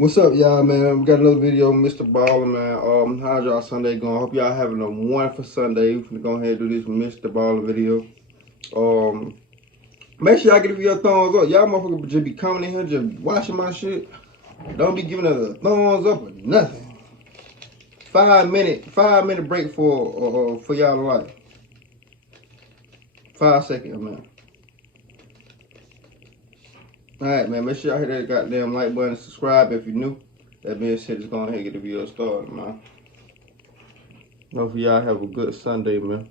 What's up, y'all, man? We got another video, Mr. Ballin, man. How's y'all Sunday going? Hope y'all having a wonderful Sunday. We're gonna go ahead and do this Mr. Ballin video. Make sure y'all give me your thumbs up. Y'all motherfuckers just be coming in here, just watching my shit. Don't be giving us a thumbs up or nothing. 5 minute break for y'all to like. 5 seconds, man. Alright, man, make sure y'all hit that goddamn like button and subscribe if you're new. That being said, just go ahead and get the video started, man. Hopefully y'all have a good Sunday, man.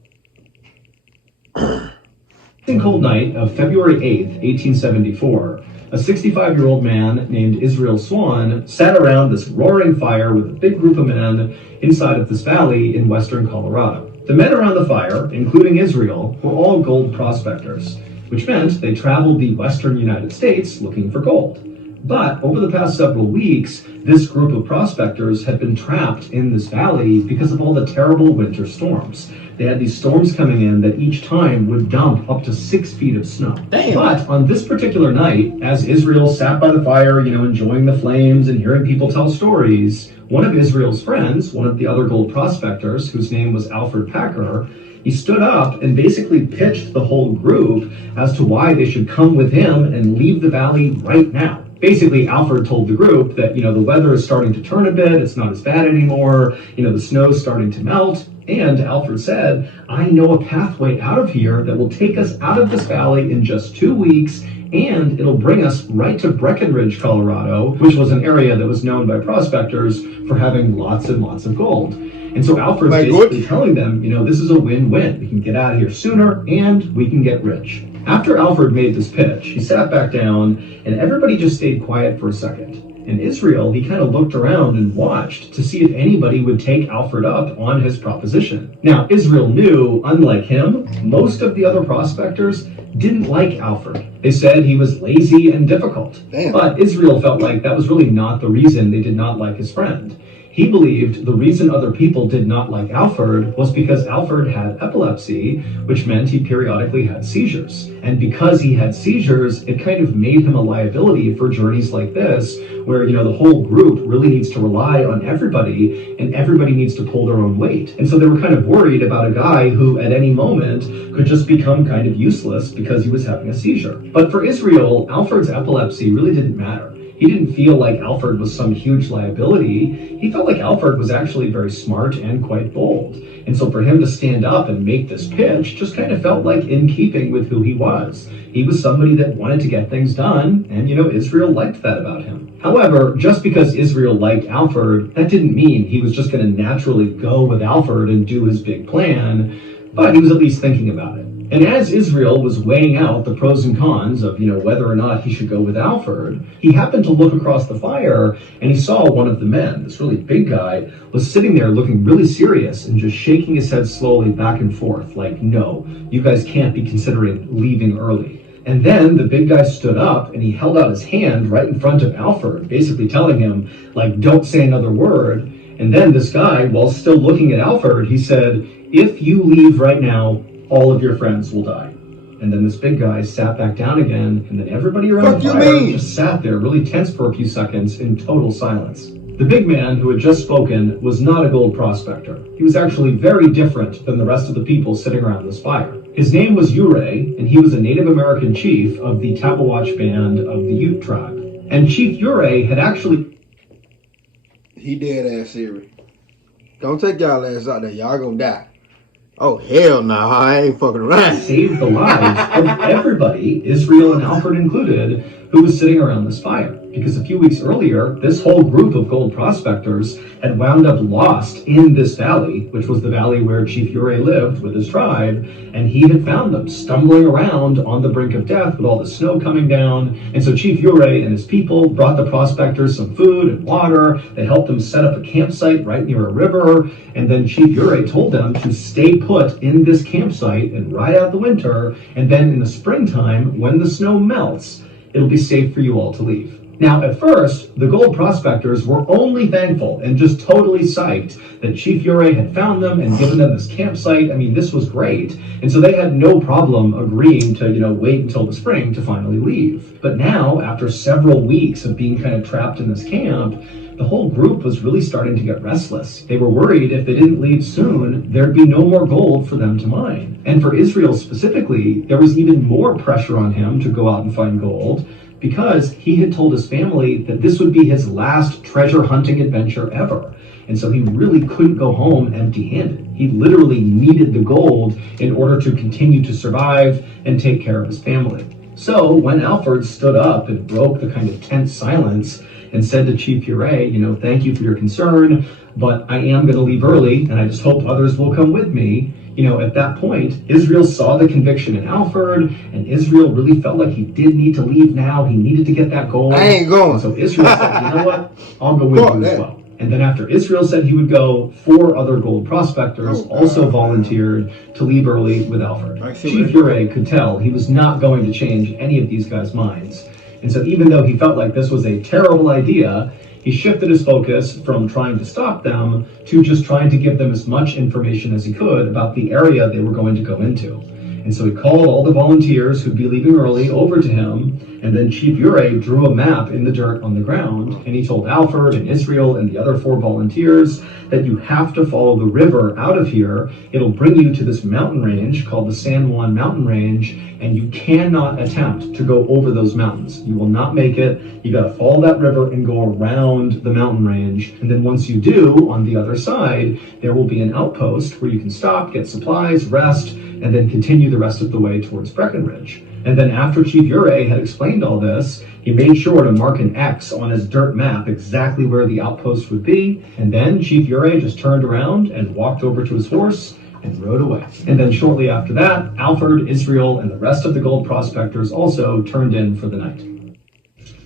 Cold night of February 8th, 1874, a 65-year-old man named Israel Swan sat around this roaring fire with a big group of men inside of this valley in western Colorado. The men around the fire, including Israel, were all gold prospectors, which meant they traveled the western United States looking for gold. But over the past several weeks, this group of prospectors had been trapped in this valley because of all the terrible winter storms. They had these storms coming in that each time would dump up to 6 feet of snow. Damn. But on this particular night, as Israel sat by the fire, enjoying the flames and hearing people tell stories, one of Israel's friends, one of the other gold prospectors, whose name was Alfred Packer, he stood up and basically pitched the whole group as to why they should come with him and leave the valley right now. Basically, Alfred told the group that, the weather is starting to turn a bit, it's not as bad anymore, the snow's starting to melt, and Alfred said, I know a pathway out of here that will take us out of this valley in just 2 weeks, and it'll bring us right to Breckenridge, Colorado, which was an area that was known by prospectors for having lots and lots of gold. And so Alfred's basically telling them, this is a win-win. We can get out of here sooner, and we can get rich. After Alfred made this pitch, he sat back down, and everybody just stayed quiet for a second. And Israel, he kind of looked around and watched to see if anybody would take Alfred up on his proposition. Now, Israel knew, unlike him, most of the other prospectors didn't like Alfred. They said he was lazy and difficult. Damn. But Israel felt like that was really not the reason they did not like his friend. He believed the reason other people did not like Alfred was because Alfred had epilepsy, which meant he periodically had seizures. And because he had seizures, it kind of made him a liability for journeys like this, where, the whole group really needs to rely on everybody, and everybody needs to pull their own weight. And so they were kind of worried about a guy who, at any moment, could just become kind of useless because he was having a seizure. But for Israel, Alfred's epilepsy really didn't matter. He didn't feel like Alfred was some huge liability. He felt like Alfred was actually very smart and quite bold. And so for him to stand up and make this pitch just kind of felt like in keeping with who he was. He was somebody that wanted to get things done, and Israel liked that about him. However, just because Israel liked Alfred, that didn't mean he was just going to naturally go with Alfred and do his big plan, but he was at least thinking about it. And as Israel was weighing out the pros and cons of, whether or not he should go with Alfred, he happened to look across the fire and he saw one of the men, this really big guy, was sitting there looking really serious and just shaking his head slowly back and forth, like, no, you guys can't be considering leaving early. And then the big guy stood up and he held out his hand right in front of Alfred, basically telling him, like, don't say another word. And then this guy, while still looking at Alfred, he said, if you leave right now, all of your friends will die. And then this big guy sat back down again, and then everybody around the fire just sat there really tense for a few seconds in total silence. The big man who had just spoken was not a gold prospector. He was actually very different than the rest of the people sitting around this fire. His name was Ouray, and he was a Native American chief of the Tapawatch band of the Ute tribe. And Chief Ouray had actually... He dead ass serious. Don't take y'all ass out there. Y'all gonna die. Oh, hell no, I ain't fucking around. Saved the lives of everybody, Israel and Alfred included, who was sitting around this fire. Because a few weeks earlier, this whole group of gold prospectors had wound up lost in this valley, which was the valley where Chief Ouray lived with his tribe, and he had found them stumbling around on the brink of death with all the snow coming down. And so Chief Ouray and his people brought the prospectors some food and water. They helped them set up a campsite right near a river, and then Chief Ouray told them to stay put in this campsite and ride out the winter, and then in the springtime, when the snow melts, it'll be safe for you all to leave. Now, at first, the gold prospectors were only thankful and just totally psyched that Chief Ure had found them and given them this campsite. I mean, this was great. And so they had no problem agreeing to, wait until the spring to finally leave. But now, after several weeks of being kind of trapped in this camp, the whole group was really starting to get restless. They were worried if they didn't leave soon, there'd be no more gold for them to mine. And for Israel specifically, there was even more pressure on him to go out and find gold, because he had told his family that this would be his last treasure hunting adventure ever. And so he really couldn't go home empty-handed. He literally needed the gold in order to continue to survive and take care of his family. So when Alfred stood up and broke the kind of tense silence and said to Chief Ure, thank you for your concern, but I am going to leave early, and I just hope others will come with me. At that point, Israel saw the conviction in Alfred, and Israel really felt like he did need to leave now. He needed to get that gold. I ain't going. So Israel said, you know what? I'll go with you as well. And then after Israel said he would go, 4 other gold prospectors also volunteered to leave early with Alfred. Chief Ure could tell he was not going to change any of these guys' minds. And so even though he felt like this was a terrible idea, he shifted his focus from trying to stop them to just trying to give them as much information as he could about the area they were going to go into. And so he called all the volunteers who'd be leaving early over to him, and then Chief Ure drew a map in the dirt on the ground, and he told Alfred and Israel and the other 4 volunteers that you have to follow the river out of here. It'll bring you to this mountain range called the San Juan Mountain Range, and you cannot attempt to go over those mountains. You will not make it. You got to follow that river and go around the mountain range. And then once you do, on the other side, there will be an outpost where you can stop, get supplies, rest, and then continue the rest of the way towards Breckenridge. And then after Chief Ure had explained all this, he made sure to mark an X on his dirt map exactly where the outpost would be. And then Chief Ure just turned around and walked over to his horse and rode away. And then shortly after that, Alfred, Israel, and the rest of the gold prospectors also turned in for the night.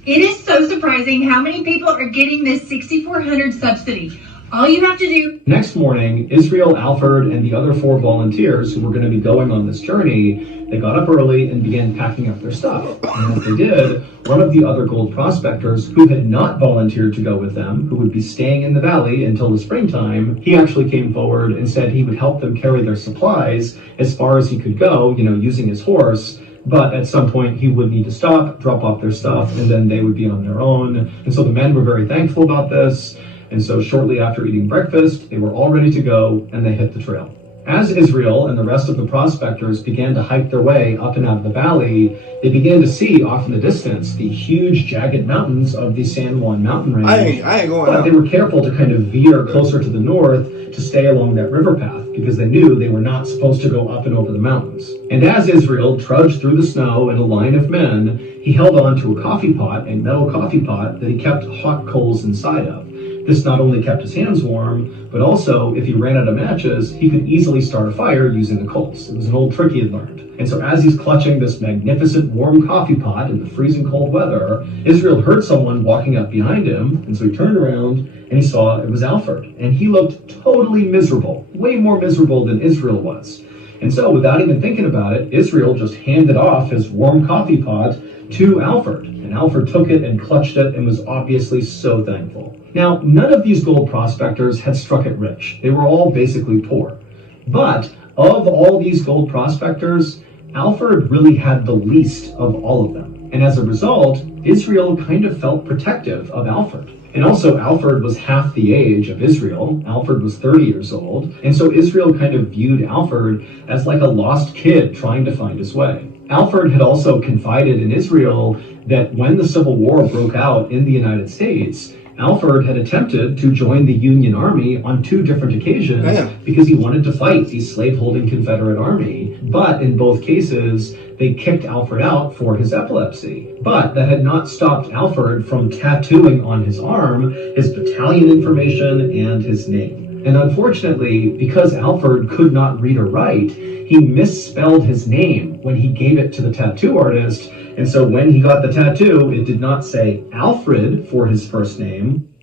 It is so surprising how many people are getting this 6,400 subsidy. All you have to do... Next morning, Israel, Alfred, and the other 4 volunteers who were going to be going on this journey, they got up early and began packing up their stuff. And as they did, one of the other gold prospectors who had not volunteered to go with them, who would be staying in the valley until the springtime, he actually came forward and said he would help them carry their supplies as far as he could go, using his horse. But at some point he would need to stop, drop off their stuff, and then they would be on their own. And so the men were very thankful about this. And so shortly after eating breakfast, they were all ready to go, and they hit the trail. As Israel and the rest of the prospectors began to hike their way up and out of the valley, they began to see off in the distance the huge jagged mountains of the San Juan mountain range. I ain't going but out. They were careful to kind of veer closer to the north to stay along that river path, because they knew they were not supposed to go up and over the mountains. And as Israel trudged through the snow in a line of men, he held on to a coffee pot, a metal coffee pot that he kept hot coals inside of. This not only kept his hands warm, but also, if he ran out of matches, he could easily start a fire using the coals. It was an old trick he had learned. And so as he's clutching this magnificent warm coffee pot in the freezing cold weather, Israel heard someone walking up behind him, and so he turned around and he saw it was Alfred. And he looked totally miserable, way more miserable than Israel was. And so without even thinking about it, Israel just handed off his warm coffee pot to Alfred. And Alfred took it and clutched it and was obviously so thankful. Now, none of these gold prospectors had struck it rich. They were all basically poor. But of all these gold prospectors, Alfred really had the least of all of them. And as a result, Israel kind of felt protective of Alfred. And also, Alfred was half the age of Israel. Alfred was 30 years old. And so Israel kind of viewed Alfred as like a lost kid trying to find his way. Alfred had also confided in Israel that when the Civil War broke out in the United States, Alfred had attempted to join the Union Army on 2 different occasions because he wanted to fight the slave-holding Confederate Army. But in both cases, they kicked Alfred out for his epilepsy. But that had not stopped Alfred from tattooing on his arm his battalion information and his name. And unfortunately, because Alfred could not read or write, he misspelled his name when he gave it to the tattoo artist. And so when he got the tattoo, it did not say Alfred for his first name.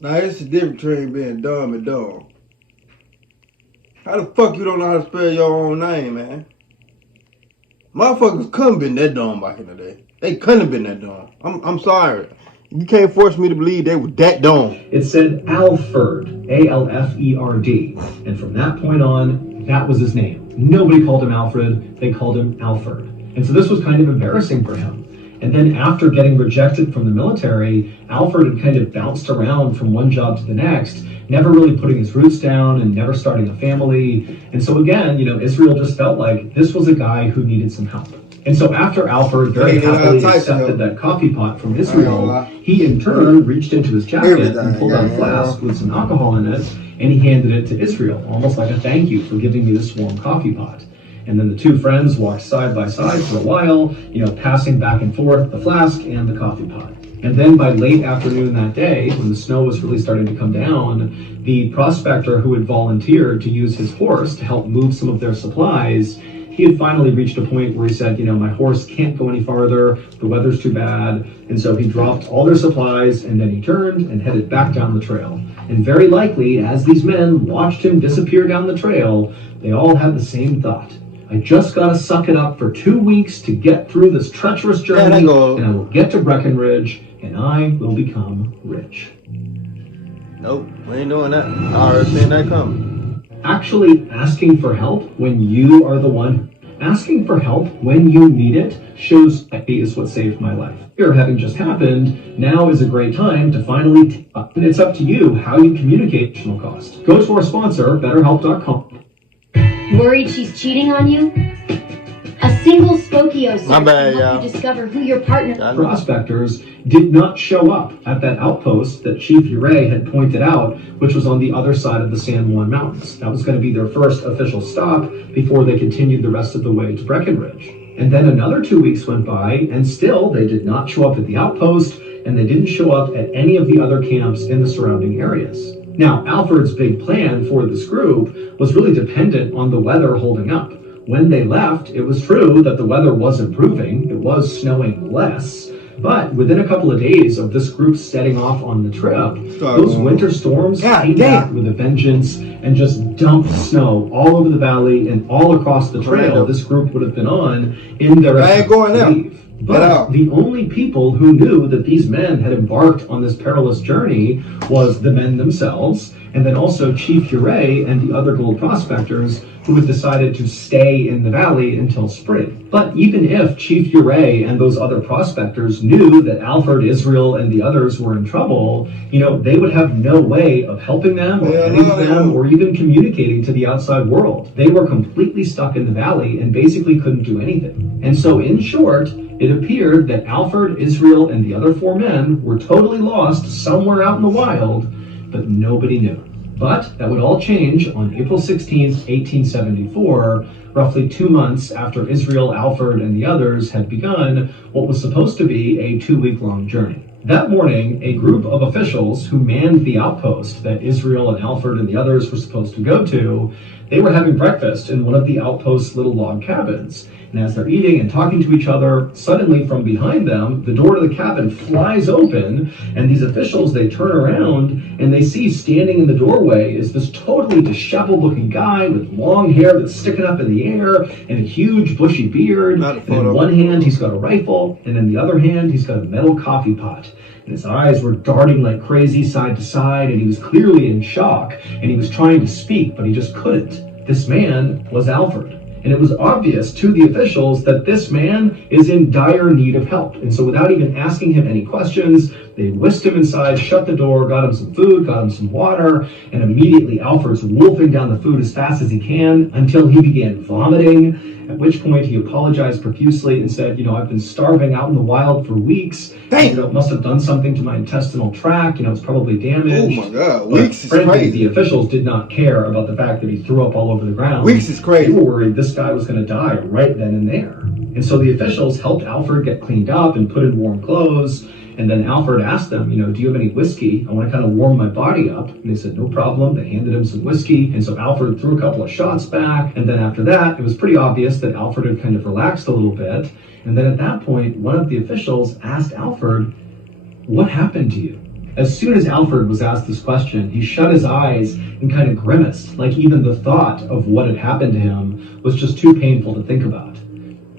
Now, it's the difference between being dumb and dumb. How the fuck you don't know how to spell your own name, man? Motherfuckers couldn't have been that dumb back in the day. They couldn't have been that dumb. I'm sorry. You can't force me to believe they were that dumb. It said Alfred, Alferd. And from that point on, that was his name. Nobody called him Alfred, they called him Alfred. And so this was kind of embarrassing for him. And then after getting rejected from the military, Alfred had kind of bounced around from one job to the next, never really putting his roots down and never starting a family. And so again, Israel just felt like this was a guy who needed some help. And so after Alfred very happily accepted that coffee pot from Israel, he in turn reached into his jacket and pulled out a flask with some alcohol in it, and he handed it to Israel, almost like a thank you for giving me this warm coffee pot. And then the two friends walked side by side for a while, passing back and forth the flask and the coffee pot. And then by late afternoon that day, when the snow was really starting to come down, the prospector who had volunteered to use his horse to help move some of their supplies, he had finally reached a point where he said, my horse can't go any farther, the weather's too bad. And so he dropped all their supplies, and then he turned and headed back down the trail. And very likely, as these men watched him disappear down the trail, they all had the same thought. I just gotta suck it up for 2 weeks to get through this treacherous journey, and I will get to Breckenridge, and I will become rich. Nope, we ain't doing that. I already seen that coming. Actually asking for help when you are the one asking for help when you need it shows that is what saved my life. Here, having just happened, now is a great time to finally and it's up to you how you communicate additional cost. Go to our sponsor, BetterHelp.com. Worried she's cheating on you? A single Spokio search can help you discover who your partner. Prospectors did not show up at that outpost that Chief Uray had pointed out, which was on the other side of the San Juan Mountains. That was going to be their first official stop before they continued the rest of the way to Breckenridge. And then another 2 weeks went by, and still they did not show up at the outpost, and they didn't show up at any of the other camps in the surrounding areas. Now, Alfred's big plan for this group was really dependent on the weather holding up. When they left, it was true that the weather was improving, it was snowing less, but within a couple of days of this group setting off on the trip, those winter storms came back with a vengeance and just dumped snow all over the valley and all across the trail this group would have been on in their attempt to leave. But the only people who knew that these men had embarked on this perilous journey was the men themselves, and then also Chief Uray and the other gold prospectors who had decided to stay in the valley until spring. But even if Chief Uray and those other prospectors knew that Alfred, Israel, and the others were in trouble, they would have no way of helping them or getting to them or even communicating to the outside world. They were completely stuck in the valley and basically couldn't do anything. And so in short, it appeared that Alfred, Israel, and the other 4 men were totally lost somewhere out in the wild, but nobody knew. But that would all change on April 16th, 1874, roughly 2 months after Israel, Alfred, and the others had begun what was supposed to be a 2-week-long journey. That morning, a group of officials who manned the outpost that Israel and Alfred and the others were supposed to go to, they were having breakfast in one of the outpost's little log cabins. And as they're eating and talking to each other, suddenly from behind them, the door to the cabin flies open, and these officials, they turn around, and they see standing in the doorway is this totally disheveled-looking guy with long hair that's sticking up in the air, and a huge bushy beard. And in one hand, he's got a rifle, and in the other hand, he's got a metal coffee pot. And his eyes were darting like crazy side to side, and he was clearly in shock, and he was trying to speak, but he just couldn't. This man was Alfred. And it was obvious to the officials that this man is in dire need of help. And so without even asking him any questions, they whisked him inside, shut the door, got him some food, got him some water, and immediately Alfred's wolfing down the food as fast as he can until he began vomiting, at which point he apologized profusely and said, I've been starving out in the wild for weeks. It must have done something to my intestinal tract, it's probably damaged. Oh my God, weeks is crazy. The officials did not care about the fact that he threw up all over the ground. Weeks is crazy. They were worried this guy was going to die right then and there. And so the officials helped Alfred get cleaned up and put in warm clothes. And then Alfred asked them, do you have any whiskey? I want to kind of warm my body up. And they said, no problem. They handed him some whiskey. And so Alfred threw a couple of shots back. And then after that, it was pretty obvious that Alfred had kind of relaxed a little bit. And then at that point, one of the officials asked Alfred, what happened to you? As soon as Alfred was asked this question, he shut his eyes and kind of grimaced, like even the thought of what had happened to him was just too painful to think about.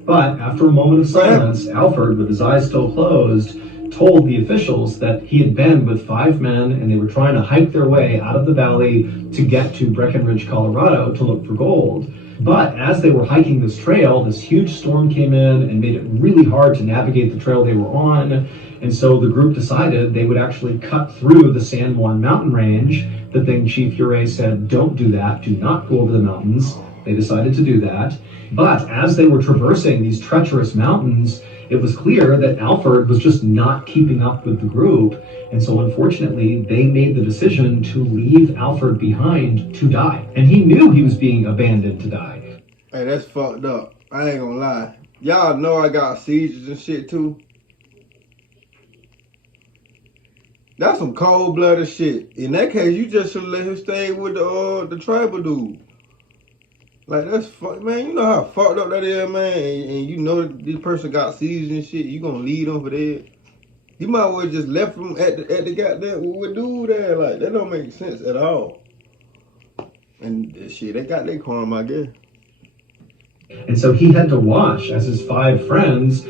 But after a moment of silence, Alfred, with his eyes still closed, told the officials that he had been with 5 men and they were trying to hike their way out of the valley to get to Breckenridge, Colorado to look for gold. But as they were hiking this trail, this huge storm came in and made it really hard to navigate the trail they were on. And so the group decided they would actually cut through the San Juan mountain range. The thing Chief Ure said, don't do that, do not go over the mountains. They decided to do that. But as they were traversing these treacherous mountains, it was clear that Alfred was just not keeping up with the group. And so unfortunately, they made the decision to leave Alfred behind to die. And he knew he was being abandoned to die. Hey, that's fucked up. I ain't gonna lie. Y'all know I got seizures and shit too. That's some cold-blooded shit. In that case, you just should let him stay with the tribal dude. Like, that's fuck, man. You know how fucked up that is, man. And you know this person got seizures and shit. You gonna lead them for that? You might well just left them at the goddamn with dude there. Like, that don't make sense at all. And shit, they got their karma, I guess. And so he had to watch as his 5 friends,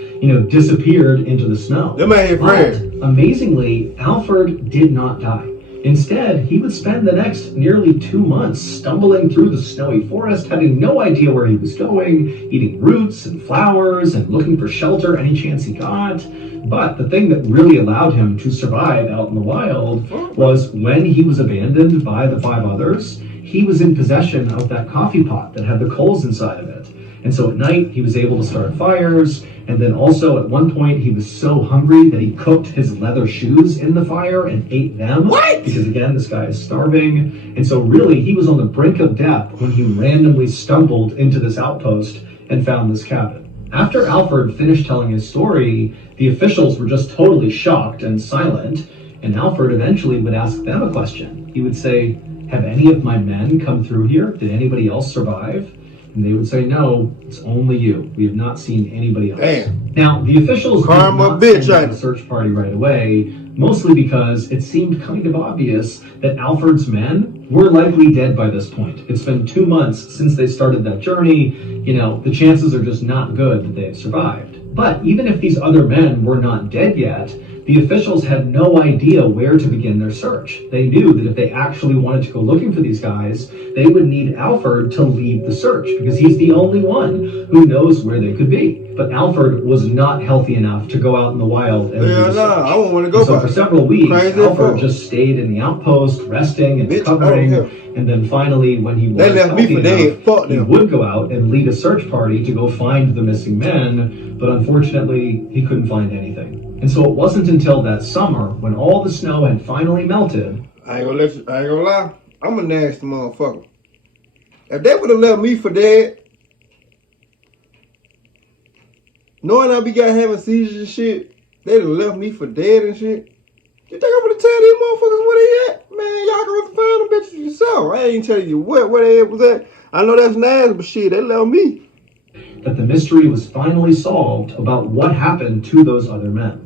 disappeared into the snow. Them ain't his friends. Amazingly, Alfred did not die. Instead, he would spend the next nearly 2 months stumbling through the snowy forest, having no idea where he was going, eating roots and flowers and looking for shelter any chance he got. But the thing that really allowed him to survive out in the wild was when he was abandoned by the 5 others, he was in possession of that coffee pot that had the coals inside of it. And so at night, he was able to start fires. And then also at one point, he was so hungry that he cooked his leather shoes in the fire and ate them. What? Because again, this guy is starving. And so really, he was on the brink of death when he randomly stumbled into this outpost and found this cabin. After Alfred finished telling his story, the officials were just totally shocked and silent. And Alfred eventually would ask them a question. He would say, have any of my men come through here? Did anybody else survive? And they would say, no, it's only you. We have not seen anybody else. Damn. Now, the officials did not send out a search party right away, mostly because it seemed kind of obvious that Alfred's men were likely dead by this point. It's been 2 months since they started that journey. The chances are just not good that they have survived. But even if these other men were not dead yet, the officials had no idea where to begin their search. They knew that if they actually wanted to go looking for these guys, they would need Alfred to lead the search because he's the only one who knows where they could be. But Alfred was not healthy enough to go out in the wild and do the search. I don't want to go. So for several weeks, Alfred just stayed in the outpost, resting and recovering. And then finally, when he was healthy enough, he would go out and lead a search party to go find the missing men. But unfortunately, he couldn't find anything. And so it wasn't until that summer, when all the snow had finally melted. I ain't gonna lie. I'm a nasty motherfucker. If they would have left me for dead, knowing I began having seizures and shit, they'd have left me for dead and shit. You think I'm gonna tell these motherfuckers where they at? Man, y'all go find them bitches yourself. I ain't telling you where they was at. I know that's nasty, but shit, they left me. That the mystery was finally solved about what happened to those other men.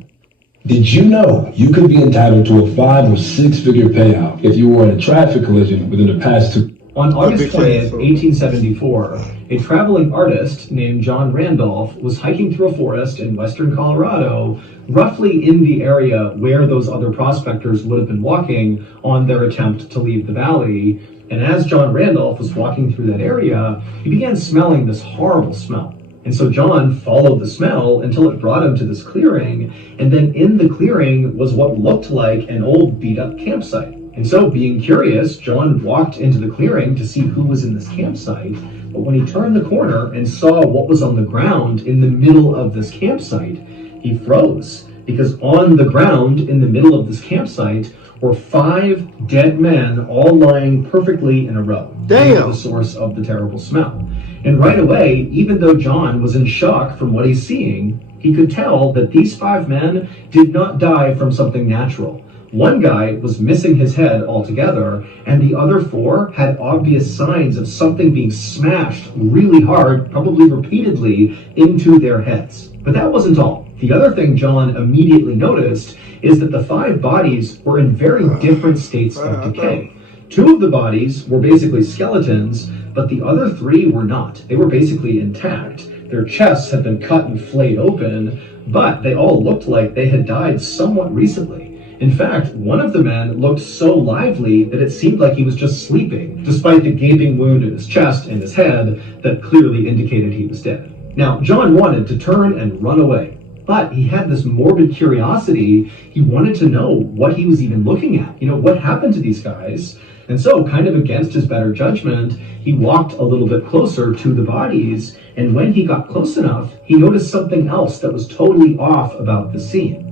Did you know you could be entitled to a 5 or 6 figure payout if you were in a traffic collision within the past 2? On August 20th, 1874, a traveling artist named John Randolph was hiking through a forest in western Colorado, roughly in the area where those other prospectors would have been walking on their attempt to leave the valley. And as John Randolph was walking through that area, he began smelling this horrible smell. And so John followed the smell until it brought him to this clearing. And then in the clearing was what looked like an old beat-up campsite. And so being curious, John walked into the clearing to see who was in this campsite. But when he turned the corner and saw what was on the ground in the middle of this campsite, he froze. Because on the ground in the middle of this campsite were 5 dead men all lying perfectly in a row. Damn. The source of the terrible smell. And right away, even though John was in shock from what he's seeing, he could tell that these 5 men did not die from something natural. One guy was missing his head altogether, and the other 4 had obvious signs of something being smashed really hard, probably repeatedly, into their heads. But that wasn't all. The other thing John immediately noticed is that the 5 bodies were in very different states of decay. 2 of the bodies were basically skeletons, but the other 3 were not. They were basically intact. Their chests had been cut and flayed open, but they all looked like they had died somewhat recently. In fact, one of the men looked so lively that it seemed like he was just sleeping, despite the gaping wound in his chest and his head that clearly indicated he was dead. Now, John wanted to turn and run away, but he had this morbid curiosity. He wanted to know what he was even looking at. What happened to these guys? And so, kind of against his better judgment, he walked a little bit closer to the bodies, and when he got close enough, he noticed something else that was totally off about the scene.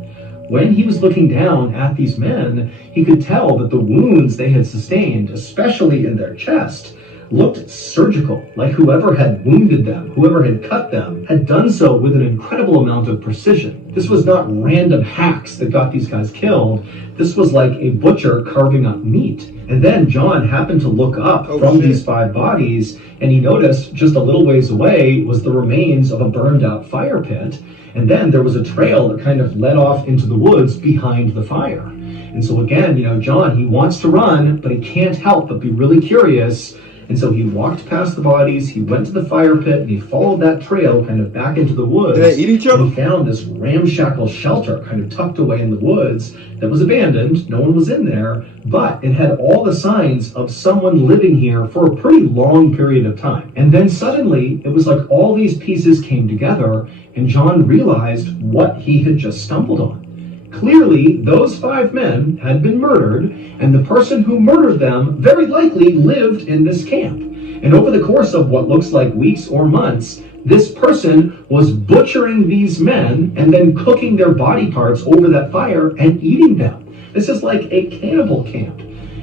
When he was looking down at these men, he could tell that the wounds they had sustained, especially in their chest, looked surgical, like whoever had wounded them, whoever had cut them, had done so with an incredible amount of precision. This was not random hacks that got these guys killed. This was like a butcher carving up meat. And then John happened to look up from these 5 bodies, and he noticed just a little ways away was the remains of a burned out fire pit. And then there was a trail that kind of led off into the woods behind the fire. And so again, John, he wants to run, but he can't help but be really curious. And so he walked past the bodies, he went to the fire pit, and he followed that trail kind of back into the woods. Did they eat each other? And he found this ramshackle shelter kind of tucked away in the woods that was abandoned. No one was in there, but it had all the signs of someone living here for a pretty long period of time. And then suddenly, it was like all these pieces came together, and John realized what he had just stumbled on. Clearly, those 5 men had been murdered, and the person who murdered them very likely lived in this camp. And over the course of what looks like weeks or months, this person was butchering these men and then cooking their body parts over that fire and eating them. This is like a cannibal camp.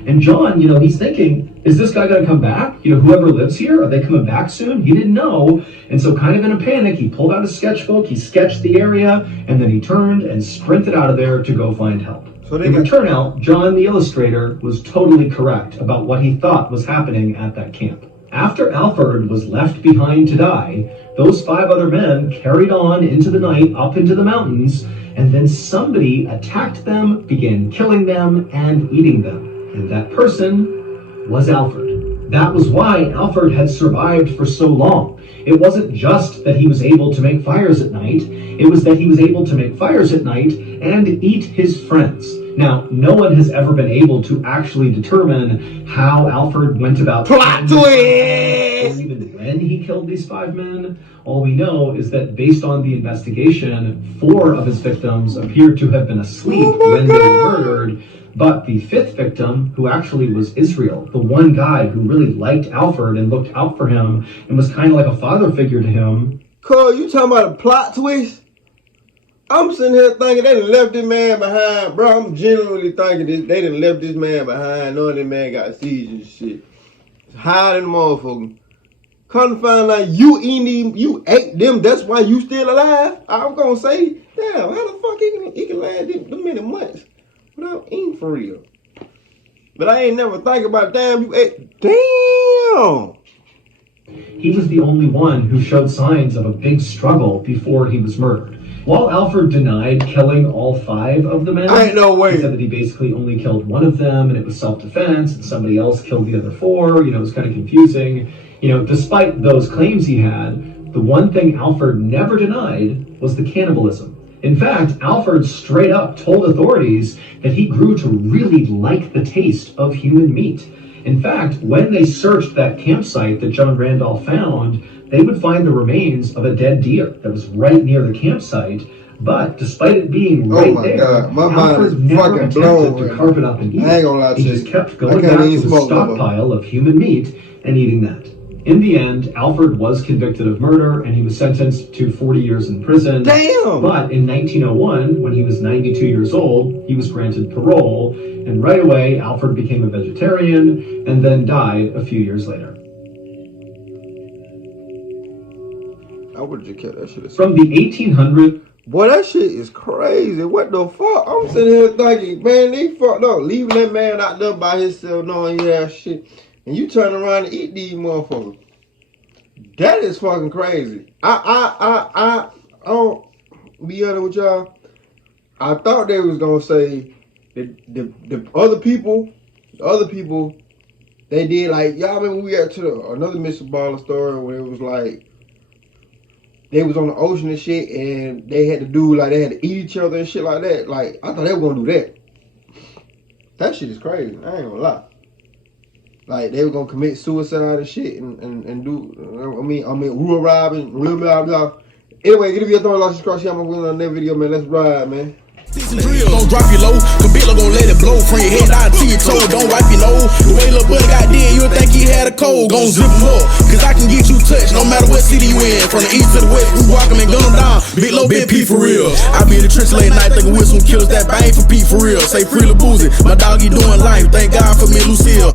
And John, he's thinking, is this guy going to come back? Whoever lives here, are they coming back soon? He didn't know. And so kind of in a panic, he pulled out a sketchbook, he sketched the area, and then he turned and sprinted out of there to go find help. So it would turn out, John the illustrator was totally correct about what he thought was happening at that camp. After Alfred was left behind to die, those 5 other men carried on into the night up into the mountains, and then somebody attacked them, began killing them, and eating them. And that person was Alfred. That was why Alfred had survived for so long. It wasn't just that he was able to make fires at night, it was that he was able to make fires at night and eat his friends. Now, no one has ever been able to actually determine how Alfred went about plot twist! Even when he killed these 5 men. All we know is that based on the investigation, 4 of his victims appeared to have been asleep when they were murdered. But the 5th victim, who actually was Israel, the one guy who really liked Alfred and looked out for him and was kind of like a father figure to him. Cole, you talking about a plot twist? I'm sitting here thinking they done left this man behind. Bro, I'm genuinely thinking they done left this man behind knowing this man got seized and shit. Hiding the motherfucker. Come to find out you ate them, that's why you still alive? I'm gonna say, damn, how the fuck he can last them many months without eating for real? But I ain't never think about, damn, you ate, damn. He was the only one who showed signs of a big struggle before he was murdered. While Alfred denied killing all 5 of the men, ain't no way. He said that he basically only killed one of them and it was self-defense, and somebody else killed the other 4. It was kind of confusing. Despite those claims he had, the one thing Alfred never denied was the cannibalism. In fact, Alfred straight up told authorities that he grew to really like the taste of human meat. In fact, when they searched that campsite that John Randolph found, they would find the remains of a dead deer that was right near the campsite. But despite it being right there, Alfred never attempted to carve it up and eat it. He just kept going back to the stockpile of human meat and eating that. In the end, Alfred was convicted of murder and he was sentenced to 40 years in prison. Damn! But in 1901, when he was 92 years old, he was granted parole, and right away, Alfred became a vegetarian and then died a few years later. I would have just kept that shit. From the 1800s. Boy, that shit is crazy. What the fuck? I'm sitting here thinking, man, they fucked up. Leaving that man out there by himself knowing he has shit. And you turn around and eat these motherfuckers. That is fucking crazy. I don't be honest with y'all. I thought they was gonna say the other people, they did like, y'all remember we got to another Mr. Baller story where it was like, they was on the ocean and shit, and they had to do like they had to eat each other and shit like that. Like I thought they were gonna do that. That shit is crazy. I ain't gonna lie. Like they were gonna commit suicide and shit and do. I mean, real robbing, real blah. Anyway, get a video, thumbs up, subscribe, share my video on that video, man. Let's ride, man. Don't drop you low, Kabila gon' let it blow from your head down to your toe. Don't wipe your nose. The way little buddy got dead, you would think he had a cold. Gon' zip him up, cause I can get you touched no matter what city you in. From the east to the west, we walk him and gun him down. Big low, big P for real. I be in the trench late night thinking with some killers that bang for P for real. Say free Lil Boozy, my dog he doing life. Thank God for me and Lucille.